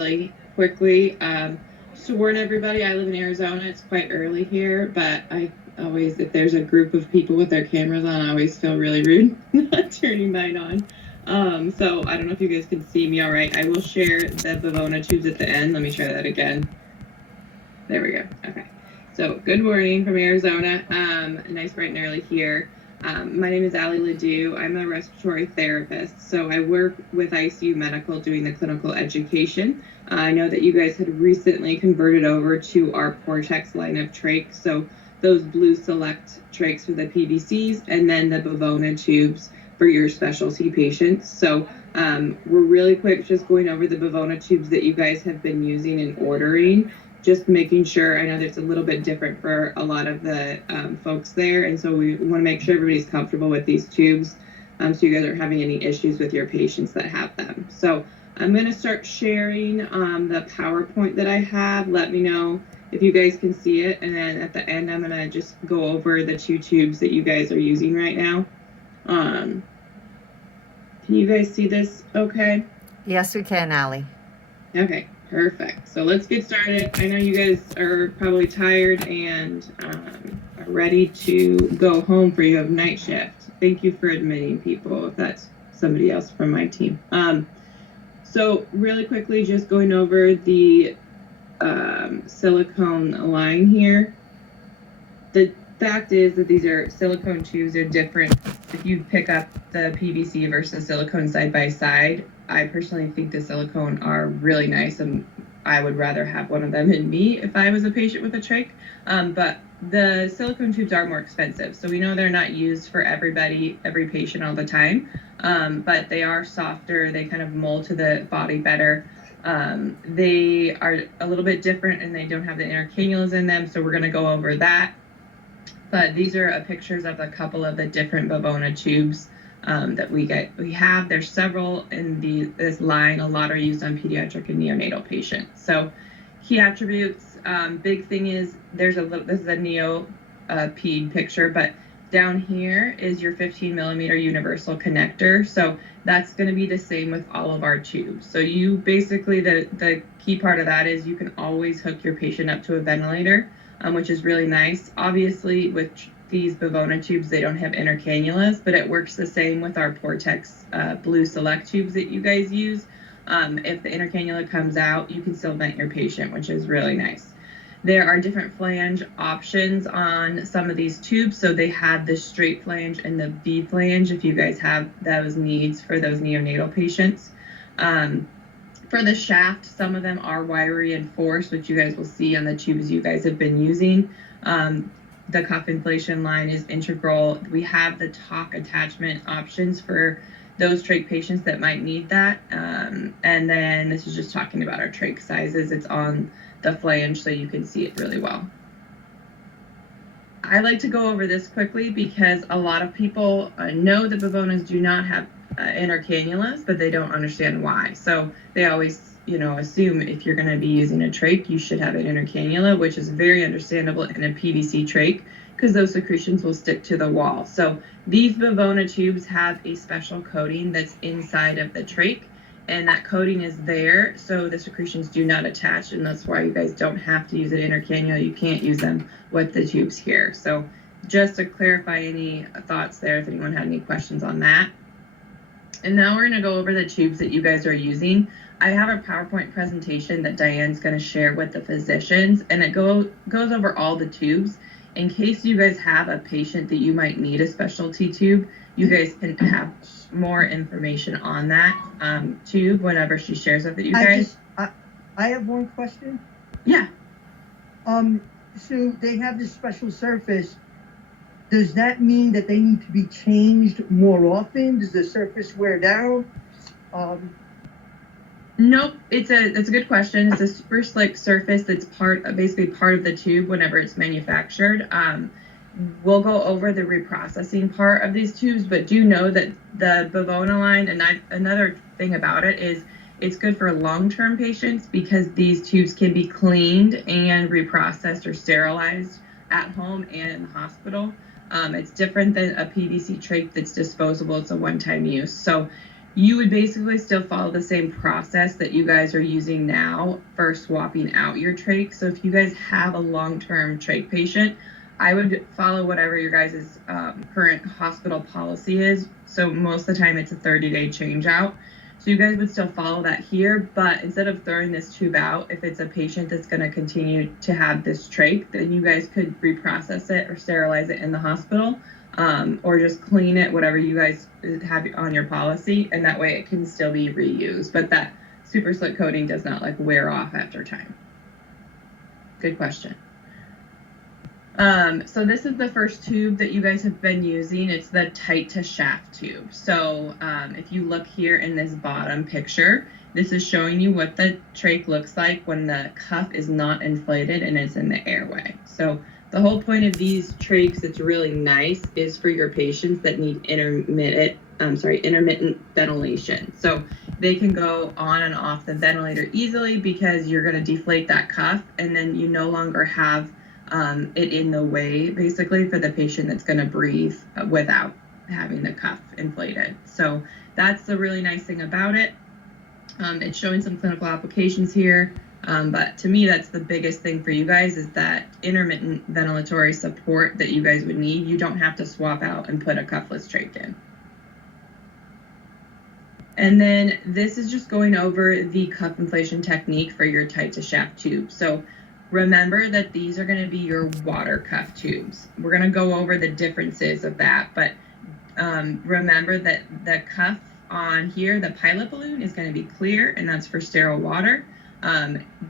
really quickly. Just to warn everybody, I live in Arizona. It's quite early here, but I always, if there's a group of people with their cameras on, I always feel really rude not turning mine on. So I don't know if you guys can see me all right. I will share the Bivona tubes at the end. Let me try that again. There we go. Okay. So good morning from Arizona. Nice bright and early here. My name is Allie Ledoux. I'm a respiratory therapist. So I work with ICU Medical doing the clinical education. I know that you guys had recently converted over to our Portex line of trachs. So those blue select trachs for the PVCs and then the Bivona tubes for your specialty patients. So we're really quick just going over the Bivona tubes that you guys have been using and ordering, just making sure. I know that's a little bit different for a lot of the folks there, and so we want to make sure everybody's comfortable with these tubes, so you guys aren't having any issues with your patients that have them. So I'm going to start sharing the PowerPoint that I have. Let me know if you guys can see it, and then at the end I'm going to just go over the two tubes that you guys are using right now. Can you guys see this okay? Yes, we can, Allie. Okay, perfect. So let's get started. I know you guys are probably tired and are ready to go home for you have night shift. Thank you for admitting people if that's somebody else from my team. So really quickly, just going over the silicone line here. The fact is that these are silicone tubes are different. If you pick up the PVC versus silicone side by side, I personally think the silicone are really nice, and I would rather have one of them in me if I was a patient with a trach. But the silicone tubes are more expensive, so we know they're not used for everybody, every patient all the time. But they are softer. They kind of mold to the body better. They are a little bit different, and they don't have the inner cannulas in them. So we're going to go over that. But these are pictures of a couple of the different Bivona tubes that we have. There's several in this line. A lot are used on pediatric and neonatal patients. So key attributes, big thing is this is a neo ped picture, but down here is your 15 millimeter universal connector. So that's going to be the same with all of our tubes. So you basically, the key part of that is you can always hook your patient up to a ventilator, which is really nice. Obviously, with these Bivona tubes, they don't have inner cannulas, but it works the same with our Portex blue select tubes that you guys use. If the inner cannula comes out, you can still vent your patient, which is really nice. There are different flange options on some of these tubes. So they have the straight flange and the V flange if you guys have those needs for those neonatal patients. For the shaft, some of them are wire reinforced, which you guys will see on the tubes you guys have been using. The cuff inflation line is integral. We have the talk attachment options for those trach patients that might need that. And then this is just talking about our trach sizes. It's on the flange so you can see it really well. I like to go over this quickly because a lot of people know that Bivonas do not have inner cannulas, but they don't understand why. So they always, assume if you're going to be using a trach, you should have an inner cannula, which is very understandable in a PVC trach because those secretions will stick to the wall. So these Bivona tubes have a special coating that's inside of the trach, and that coating is there so the secretions do not attach, and that's why you guys don't have to use an inner cannula. You can't use them with the tubes here. So just to clarify any thoughts there, if anyone had any questions on that. And now we're going to go over the tubes that you guys are using. I have a PowerPoint presentation that Diane's going to share with the physicians, and it goes over all the tubes. In case you guys have a patient that you might need a specialty tube, you guys can have more information on that tube whenever she shares it with you guys. I have one question. Yeah. So they have this special surface. Does that mean that they need to be changed more often? Does the surface wear down? Nope, it's a good question. It's a super slick surface that's basically part of the tube whenever it's manufactured. We'll go over the reprocessing part of these tubes, but do know that the Bivona line, and another thing about it is it's good for long-term patients because these tubes can be cleaned and reprocessed or sterilized at home and in the hospital. It's different than a PVC trach that's disposable. It's a one-time use. So You would basically still follow the same process that you guys are using now for swapping out your trach. So if you guys have a long-term trach patient, I would follow whatever your guys' current hospital policy is. So most of the time it's a 30-day change out. So you guys would still follow that here, but instead of throwing this tube out, if it's a patient that's going to continue to have this trach, then you guys could reprocess it or sterilize it in the hospital, or just clean it, whatever you guys have on your policy, and that way it can still be reused. But that super slick coating does not like wear off after time. Good question. So this is the first tube that you guys have been using. It's the tight to shaft tube. So if you look here in this bottom picture, this is showing you what the trach looks like when the cuff is not inflated and it's in the airway. So the whole point of these trachs, it's really nice, is for your patients that need intermittent ventilation. So they can go on and off the ventilator easily because you're going to deflate that cuff, and then you no longer have it in the way, basically, for the patient that's going to breathe without having the cuff inflated. So that's the really nice thing about it. It's showing some clinical applications here, but to me, that's the biggest thing for you guys, is that intermittent ventilatory support that you guys would need. You don't have to swap out and put a cuffless trach in. And then this is just going over the cuff inflation technique for your tight to shaft tube. So remember that these are going to be your water cuff tubes. We're going to go over the differences of that, but remember that the cuff on here, the pilot balloon, is going to be clear, and that's for sterile water.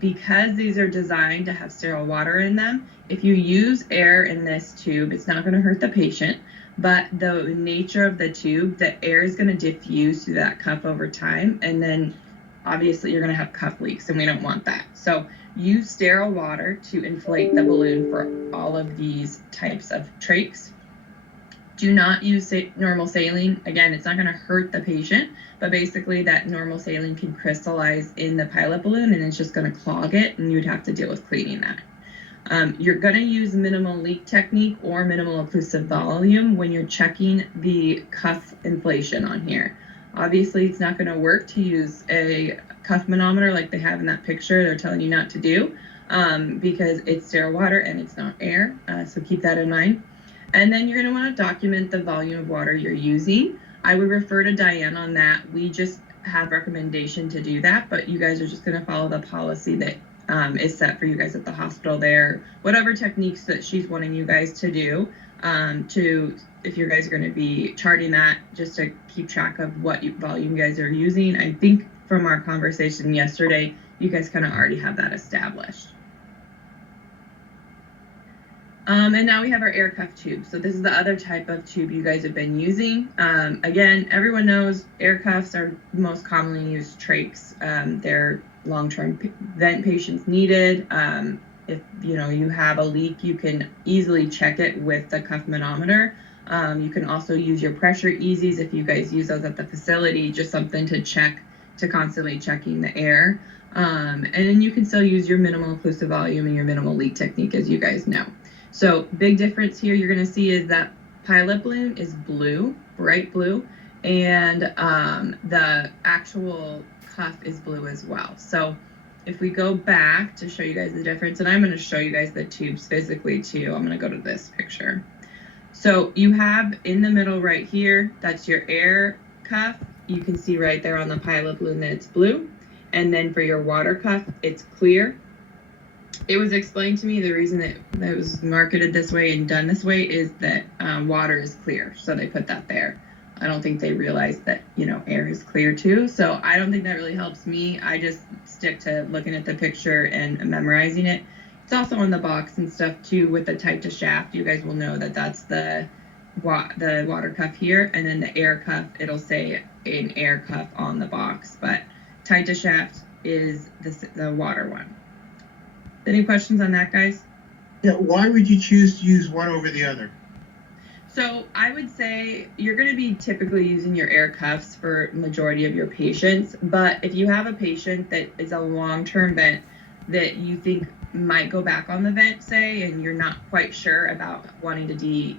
Because these are designed to have sterile water in them, if you use air in this tube, it's not going to hurt the patient, but the nature of the tube, the air is going to diffuse through that cuff over time, and then obviously you're going to have cuff leaks, and we don't want that. So use sterile water to inflate the balloon for all of these types of trachs. Do not use normal saline. Again, it's not going to hurt the patient, but basically that normal saline can crystallize in the pilot balloon, and it's just going to clog it, and you'd have to deal with cleaning that. You're going to use minimal leak technique or minimal occlusive volume when you're checking the cuff inflation on here. Obviously, it's not going to work to use a cuff manometer like they have in that picture they're telling you not to do, because it's sterile water and it's not air, so keep that in mind. And then you're going to want to document the volume of water you're using. I would refer to Diane on that. We just have recommendation to do that, but you guys are just going to follow the policy that is set for you guys at the hospital there, whatever techniques that she's wanting you guys to do, if you guys are going to be charting that, just to keep track of what volume you guys are using. I think from our conversation yesterday, you guys kind of already have that established. And now we have our air cuff tube. So this is the other type of tube you guys have been using. Again, everyone knows air cuffs are most commonly used trachs. They're long-term vent patients needed. If you have a leak, you can easily check it with the cuff manometer. You can also use your pressure easies if you guys use those at the facility, just something to check, to constantly checking the air. And then you can still use your minimal occlusive volume and your minimal leak technique, as you guys know. So big difference here you're going to see is that pilot balloon is blue, bright blue, and the actual cuff is blue as well. So if we go back to show you guys the difference, and I'm going to show you guys the tubes physically too. I'm going to go to this picture. So you have in the middle right here, that's your air cuff. You can see right there on the pilot balloon that it's blue. And then for your water cuff, it's clear. It was explained to me the reason that it was marketed this way and done this way is that water is clear. So they put that there. I don't think they realized that, air is clear too. So I don't think that really helps me. I just stick to looking at the picture and memorizing it. It's also on the box and stuff too with the tight to shaft. You guys will know that that's the water cuff here, and then the air cuff, it'll say an air cuff on the box, but tight to shaft is the water one. Any questions on that, guys? Yeah, why would you choose to use one over the other? So I would say you're going to be typically using your air cuffs for majority of your patients, but if you have a patient that is a long-term vent that you think might go back on the vent, say, and you're not quite sure about wanting to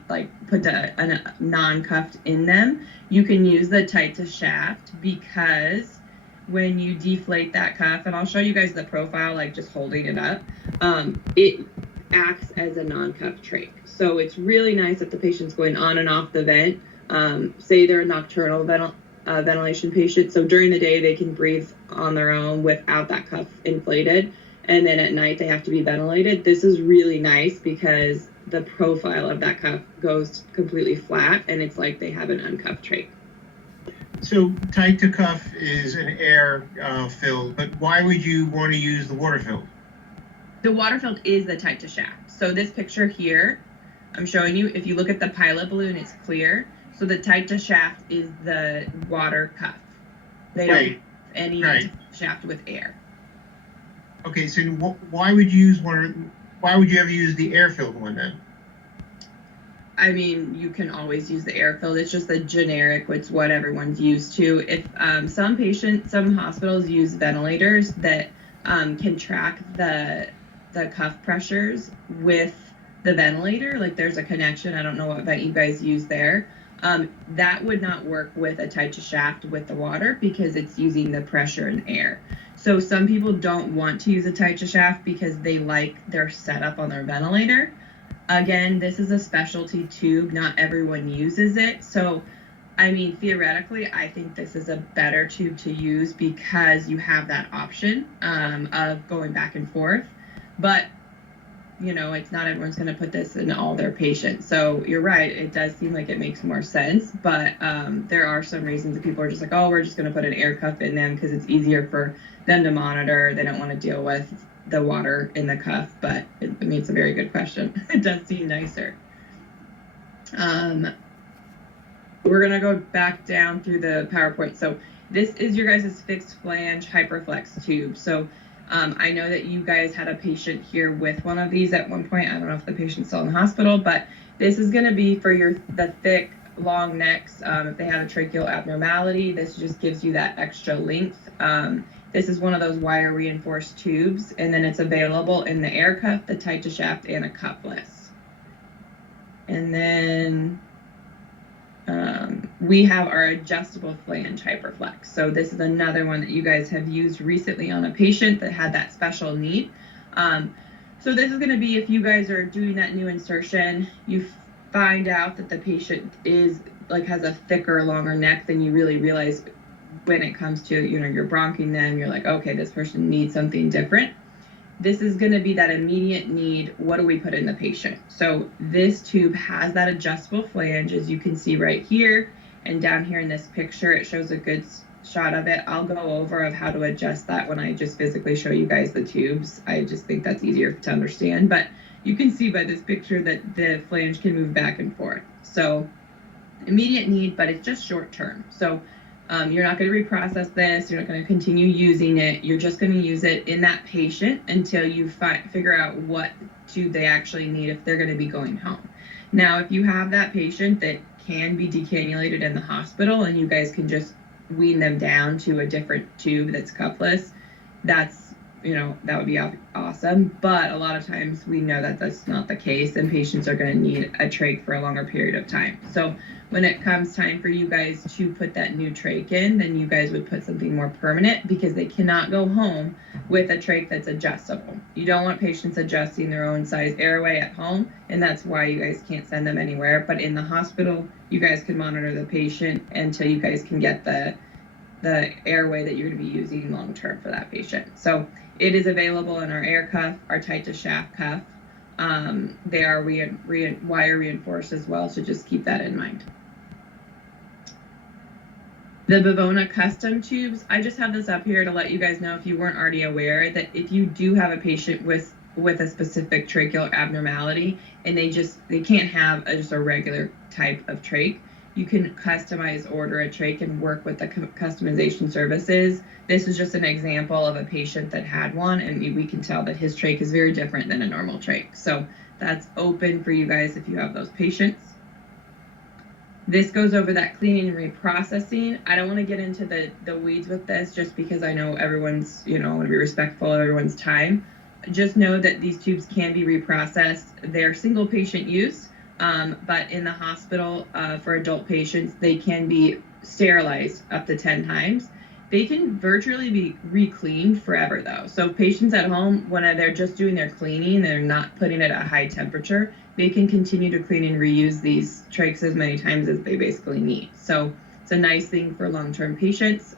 put a non-cuffed in them, you can use the tight to shaft, because when you deflate that cuff, and I'll show you guys the profile, like just holding it up, it acts as a non-cuff trach. So it's really nice if the patient's going on and off the vent. Say they're a nocturnal ventilation patient, so during the day they can breathe on their own without that cuff inflated, and then at night they have to be ventilated. This is really nice because the profile of that cuff goes completely flat, and it's like they have an uncuffed trach. So tight to cuff is an air filled, but why would you want to use the water filled? The water filled is the tight to shaft. So this picture here, I'm showing you, if you look at the pilot balloon, it's clear. So the tight to shaft is the water cuff. They don't have any shaft with air. Okay, so why would you use why would you ever use the air filled one then? I mean, you can always use the air filled. It's just the generic, it's what everyone's used to. If some hospitals use ventilators that can track the cuff pressures with the ventilator, like there's a connection. I don't know what vent you guys use there. That would not work with a tight to shaft with the water because it's using the pressure and air. So some people don't want to use a tight to shaft because they like their setup on their ventilator. Again, this is a specialty tube. Not everyone uses it. So, I mean, theoretically, I think this is a better tube to use because you have that option of going back and forth. But, you know, it's not everyone's going to put this in all their patients. So you're right. It does seem like it makes more sense. But there are some reasons that people are just like, oh, we're just going to put an air cuff in them because it's easier for them to monitor. They don't want to deal with the water in the cuff. But I mean, it's a very good question. It does seem nicer. We're going to go back down through the PowerPoint. So this is your guys' fixed flange hyperflex tube. So I know that you guys had a patient here with one of these at one point. I don't know if the patient's still in the hospital, but this is going to be for the thick, long necks. If they have a tracheal abnormality, this just gives you that extra length. This is one of those wire reinforced tubes, and then it's available in the air cuff, the tight to shaft, and a cuffless. And then we have our adjustable flange hyperflex. So this is another one that you guys have used recently on a patient that had that special need. So this is going to be if you guys are doing that new insertion, you find out that the patient has a thicker, longer neck than you really realize when it comes to, you know, you're bronching them, you're like, okay, this person needs something different. This is going to be that immediate need. What do we put in the patient? So this tube has that adjustable flange, as you can see right here, and down here in this picture, it shows a good shot of it. I'll go over of how to adjust that when I just physically show you guys the tubes. I just think that's easier to understand, but you can see by this picture that the flange can move back and forth. So immediate need, but it's just short term. So you're not going to reprocess this. You're not going to continue using it. You're just going to use it in that patient until you figure out what tube they actually need if they're going to be going home. Now, if you have that patient that can be decannulated in the hospital and you guys can just wean them down to a different tube that's cuffless, that's, you know, that would be awesome. But a lot of times we know that that's not the case, and patients are going to need a trach for a longer period of time. So when it comes time for you guys to put that new trach in, then you guys would put something more permanent, because they cannot go home with a trach that's adjustable. You don't want patients adjusting their own size airway at home, and that's why you guys can't send them anywhere. But in the hospital, you guys can monitor the patient until you guys can get the airway that you're going to be using long term for that patient. So it is available in our air cuff, our tight to shaft cuff. They are wire reinforced as well, so just keep that in mind. The Bivona custom tubes, I just have this up here to let you guys know, if you weren't already aware, that if you do have a patient with a specific tracheal abnormality and they can't have just a regular type of trach, you can order a trach and work with the customization services. This is just an example of a patient that had one, and we can tell that his trach is very different than a normal trach. So that's open for you guys if you have those patients. This goes over that cleaning and reprocessing. I don't want to get into the weeds with this, just because I know everyone's, you know, I want to be respectful of everyone's time. just know that these tubes can be reprocessed. They're single patient use, but in the hospital for adult patients, they can be sterilized up to 10 times. They can virtually be re-cleaned forever though. So patients at home, when they're just doing their cleaning, they're not putting it at high temperature, they can continue to clean and reuse these trachs as many times as they basically need. So it's a nice thing for long-term patients.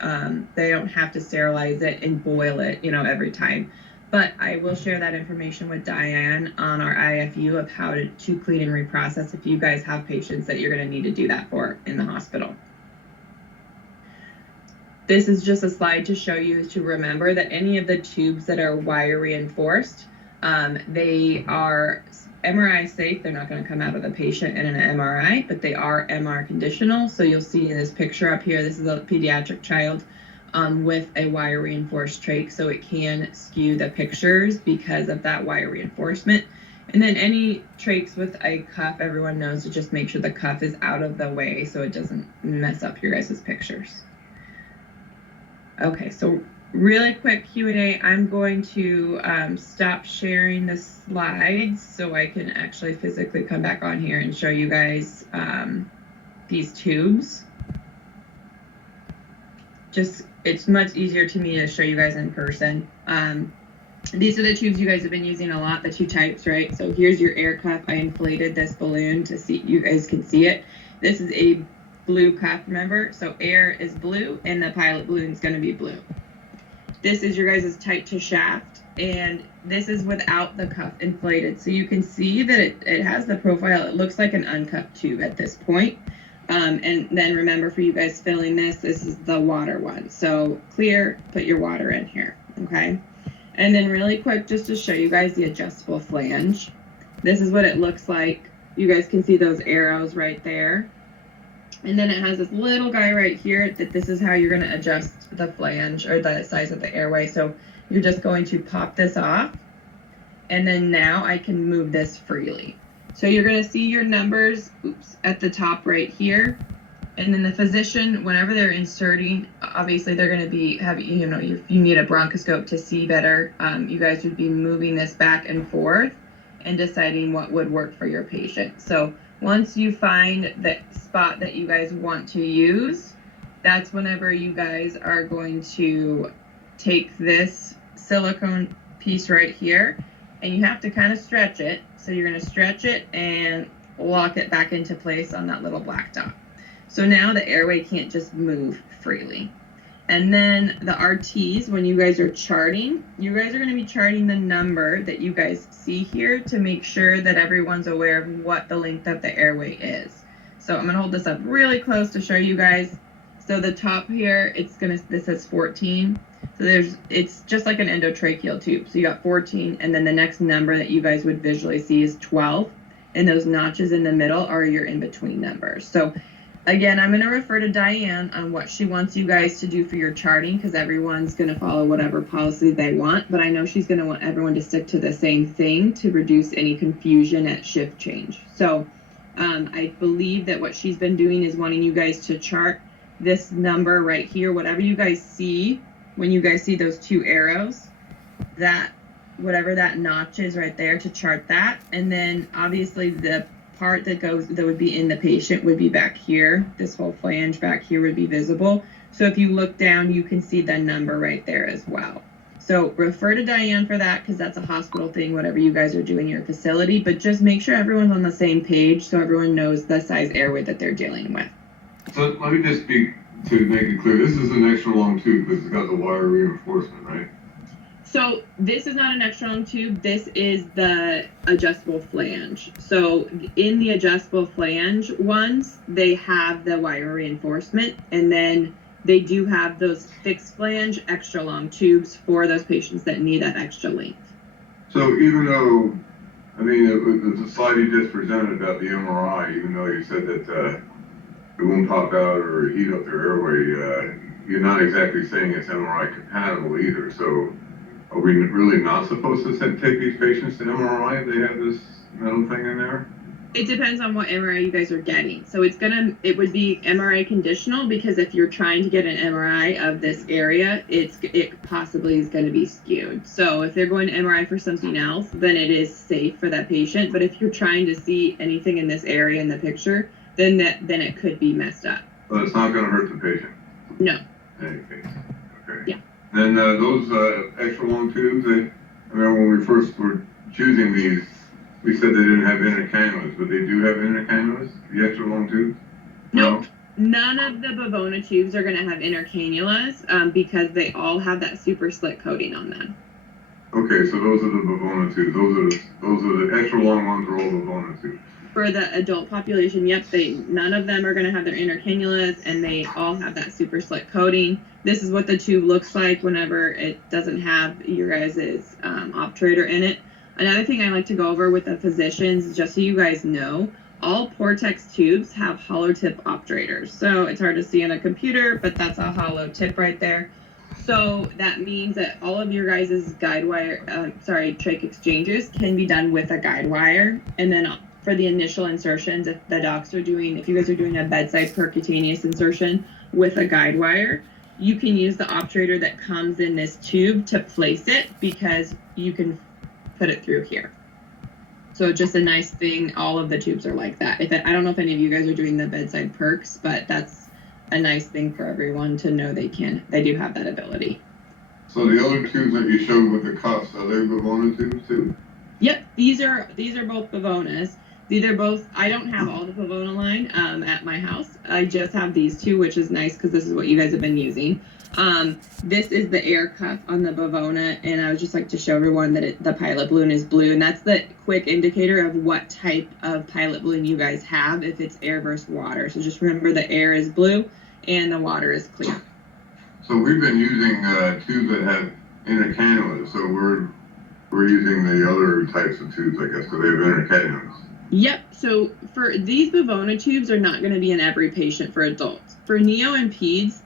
They don't have to sterilize it and boil it, every time. But I will share that information with Diane on our IFU of how to clean and reprocess if you guys have patients that you're going to need to do that for in the hospital. This is just a slide to show you to remember that any of the tubes that are wire reinforced, they are MRI safe. They're not going to come out of the patient in an MRI, but they are MR conditional. So you'll see in this picture up here, this is a pediatric child with a wire reinforced trach, so it can skew the pictures because of that wire reinforcement. And then any trachs with a cuff, everyone knows to just make sure the cuff is out of the way so it doesn't mess up your guys' pictures. Okay, so really quick Q&A. I'm going to stop sharing the slides so I can actually physically come back on here and show you guys these tubes. It's much easier to me to show you guys in person. These are the tubes you guys have been using a lot, the two types, right? So here's your air cuff. I inflated this balloon to see, you guys can see it. This is a blue cuff, remember? So air is blue and the pilot balloon is going to be blue. This is your guys' tight to shaft, and this is without the cuff inflated. So you can see that it has the profile. It looks like an uncuffed tube at this point. And then remember, for you guys filling this is the water one. So clear, put your water in here, okay? And then really quick, just to show you guys the adjustable flange. This is what it looks like. You guys can see those arrows right there. And then it has this little guy right here that this is how you're going to adjust the flange or the size of the airway. So you're just going to pop this off. And then now I can move this freely. So you're going to see your numbers, at the top right here. And then the physician, whenever they're inserting, obviously they're going to be having, if you need a bronchoscope to see better, you guys would be moving this back and forth and deciding what would work for your patient. So once you find the spot that you guys want to use, that's whenever you guys are going to take this silicone piece right here, and you have to kind of stretch it. So you're going to stretch it and lock it back into place on that little black dot. So now the airway can't just move freely. And then the RTs, when you guys are charting, you guys are going to be charting the number that you guys see here to make sure that everyone's aware of what the length of the airway is. So I'm going to hold this up really close to show you guys. So the top here, this says 14. So it's just like an endotracheal tube. So you got 14, and then the next number that you guys would visually see is 12. And those notches in the middle are your in-between numbers. So again, I'm going to refer to Diane on what she wants you guys to do for your charting, because everyone's going to follow whatever policy they want. But I know she's going to want everyone to stick to the same thing to reduce any confusion at shift change. So I believe that what she's been doing is wanting you guys to chart this number right here, whatever you guys see when you guys see those two arrows, that whatever that notch is right there, to chart that. And then obviously the part that would be in the patient would be back here. This whole flange back here would be visible. So if you look down, you can see the number right there as well. So refer to Diane for that, because that's a hospital thing, whatever you guys are doing in your facility. But just make sure everyone's on the same page so everyone knows the size airway that they're dealing with. So let me just speak to make it clear. This is an extra long tube because it's got the wire reinforcement, right? So this is not an extra long tube. This is the adjustable flange. So in the adjustable flange ones, they have the wire reinforcement, and then they do have those fixed flange extra long tubes for those patients that need that extra length. So even though, the slide you just presented about the MRI, even though you said that it won't pop out or heat up their airway, you're not exactly saying it's MRI compatible either. So are we really not supposed to take these patients to MRI if they have this metal thing in there? It depends on what MRI you guys are getting. So it would be MRI conditional, because if you're trying to get an MRI of this area, it possibly is going to be skewed. So if they're going to MRI for something else, then it is safe for that patient. But if you're trying to see anything in this area in the picture, then it could be messed up. But it's not going to hurt the patient. No. In any case. Okay. Yeah. Then those extra long tubes, I mean, when we first were choosing these, we said they didn't have inner cannulas, but they do have inner cannulas, the extra long tubes? Nope. None of the Bivona tubes are going to have inner cannulas because they all have that super slick coating on them. Okay, so those are the Bivona tubes. Those are the extra long ones are all Bivona tubes. For the adult population, yep, none of them are going to have their inner cannulas, and they all have that super slick coating. This is what the tube looks like whenever it doesn't have your guys' obturator in it. Another thing I like to go over with the physicians, just so you guys know, all Portex tubes have hollow tip obturators. So it's hard to see on a computer, but that's a hollow tip right there. So that means that all of your guys' guide wire, trach exchanges can be done with a guide wire. And then for the initial insertions, if you guys are doing a bedside percutaneous insertion with a guide wire, you can use the obturator that comes in this tube to place it, because you can put it through here. So just a nice thing. All of the tubes are like that. I don't know if any of you guys are doing the bedside perks, but that's a nice thing for everyone to know they do have that ability. So the other tubes that you showed with the cuffs, are they Bivona tubes too? Yep, these are both Bivonas. These are both. I don't have all the Bivona line at my house. I just have these two, which is nice because this is what you guys have been using. This is the air cuff on the Bivona, and I would just like to show everyone that the pilot balloon is blue, and that's the quick indicator of what type of pilot balloon you guys have, if it's air versus water. So just remember the air is blue and the water is clear. So we've been using tubes that have inner cannulas, so we're using the other types of tubes, I guess, because they have inner cannulas. Yep. So for these Bivona tubes are not going to be in every patient for adults. For neo and peds,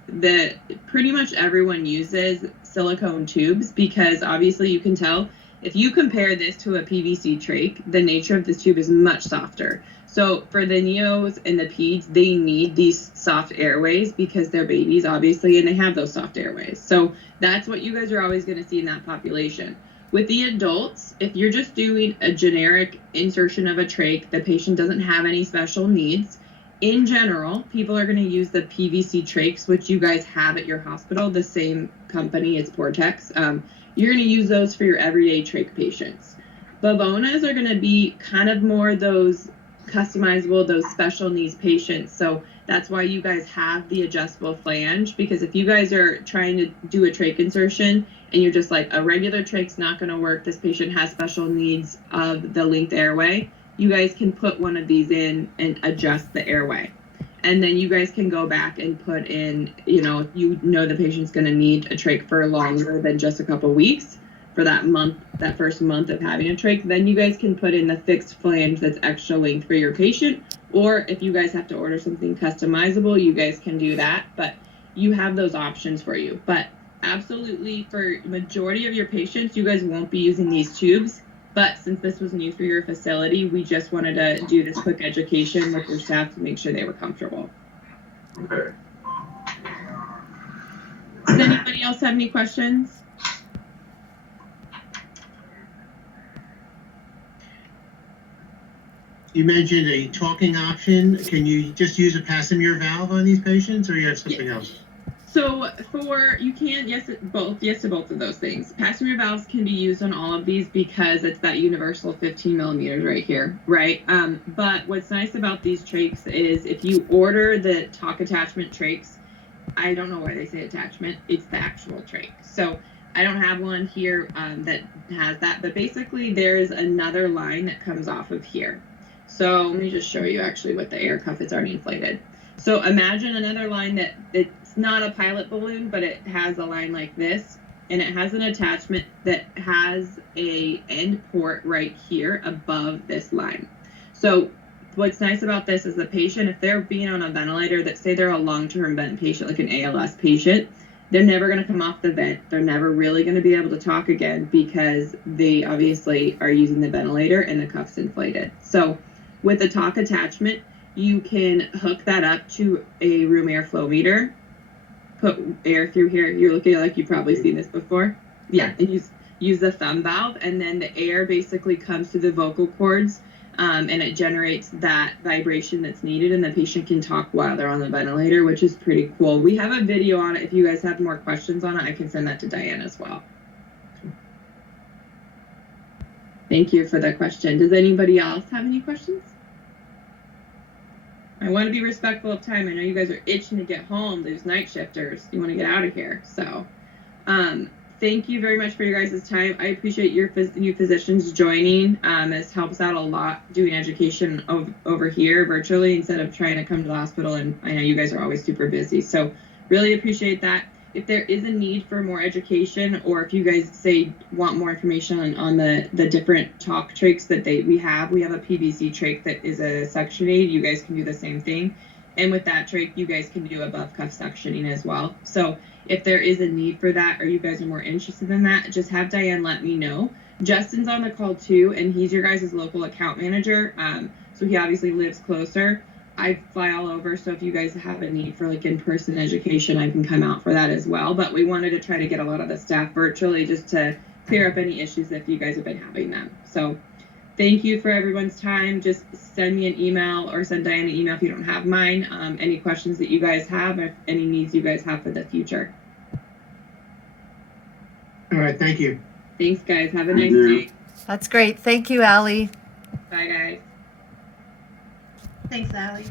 pretty much everyone uses silicone tubes, because obviously you can tell if you compare this to a PVC trach, the nature of this tube is much softer. So for the neos and the peds, they need these soft airways because they're babies, obviously, and they have those soft airways. So that's what you guys are always going to see in that population. With the adults, if you're just doing a generic insertion of a trach, the patient doesn't have any special needs. In general, people are going to use the PVC trachs, which you guys have at your hospital, the same company, it's Portex. You're going to use those for your everyday trach patients. Bivonas are going to be kind of more those customizable, those special needs patients. So that's why you guys have the adjustable flange, because if you guys are trying to do a trach insertion and you're just like, a regular trach's not going to work, this patient has special needs of the length airway, you guys can put one of these in and adjust the airway. And then you guys can go back and put in, the patient's going to need a trach for longer than just a couple weeks, for that first month of having a trach, then you guys can put in the fixed flange that's extra length for your patient. Or if you guys have to order something customizable, you guys can do that. But you have those options for you. But absolutely, for majority of your patients, you guys won't be using these tubes. But since this was new for your facility, we just wanted to do this quick education with your staff to make sure they were comfortable. Okay. Does anybody else have any questions? You mentioned a talking option. Can you just use a Passamere valve on these patients, or you have something else? So yes to both of those things. Passenger valves can be used on all of these because it's that universal 15 millimeters right here, right? But what's nice about these trachs is if you order the talk attachment trachs, I don't know why they say attachment, it's the actual trach. So I don't have one here that has that, but basically there's another line that comes off of here. So let me just show you actually what the air cuff, it's already inflated. So imagine another line that it's not a pilot balloon, but it has a line like this, and it has an attachment that has a end port right here above this line. So what's nice about this is the patient, if they're being on a ventilator, that say they're a long-term vent patient, like an ALS patient, they're never going to come off the vent. They're never really going to be able to talk again because they obviously are using the ventilator and the cuff's inflated. So with the talk attachment, you can hook that up to a room airflow meter, put air through here. You're looking like you've probably seen this before. Yeah, and use the thumb valve, and then the air basically comes to the vocal cords, and it generates that vibration that's needed, and the patient can talk while they're on the ventilator, which is pretty cool. We have a video on it. If you guys have more questions on it, I can send that to Diane as well. Thank you for the question. Does anybody else have any questions? I want to be respectful of time. I know you guys are itching to get home. There's night shifters. You want to get out of here. So, thank you very much for your guys' time. I appreciate your new physicians joining. This helps out a lot doing education over here virtually instead of trying to come to the hospital. And I know you guys are always super busy. So really appreciate that. If there is a need for more education, or if you guys want more information on the different talk trachs that we have a PVC trach that is a suction aid. You guys can do the same thing. And with that trach, you guys can do above cuff suctioning as well. So if there is a need for that, or you guys are more interested in that, just have Diane let me know. Justin's on the call too, and he's your guys' local account manager. So he obviously lives closer. I fly all over, so if you guys have a need for like in-person education, I can come out for that as well. But we wanted to try to get a lot of the staff virtually just to clear up any issues if you guys have been having them. So thank you for everyone's time. Just send me an email or send Diane an email if you don't have mine. Any questions that you guys have, or any needs you guys have for the future. All right, thank you. Thanks, guys. Have a Thank nice you. day. That's great. Thank you, Allie. Bye, guys. Thanks, Allie.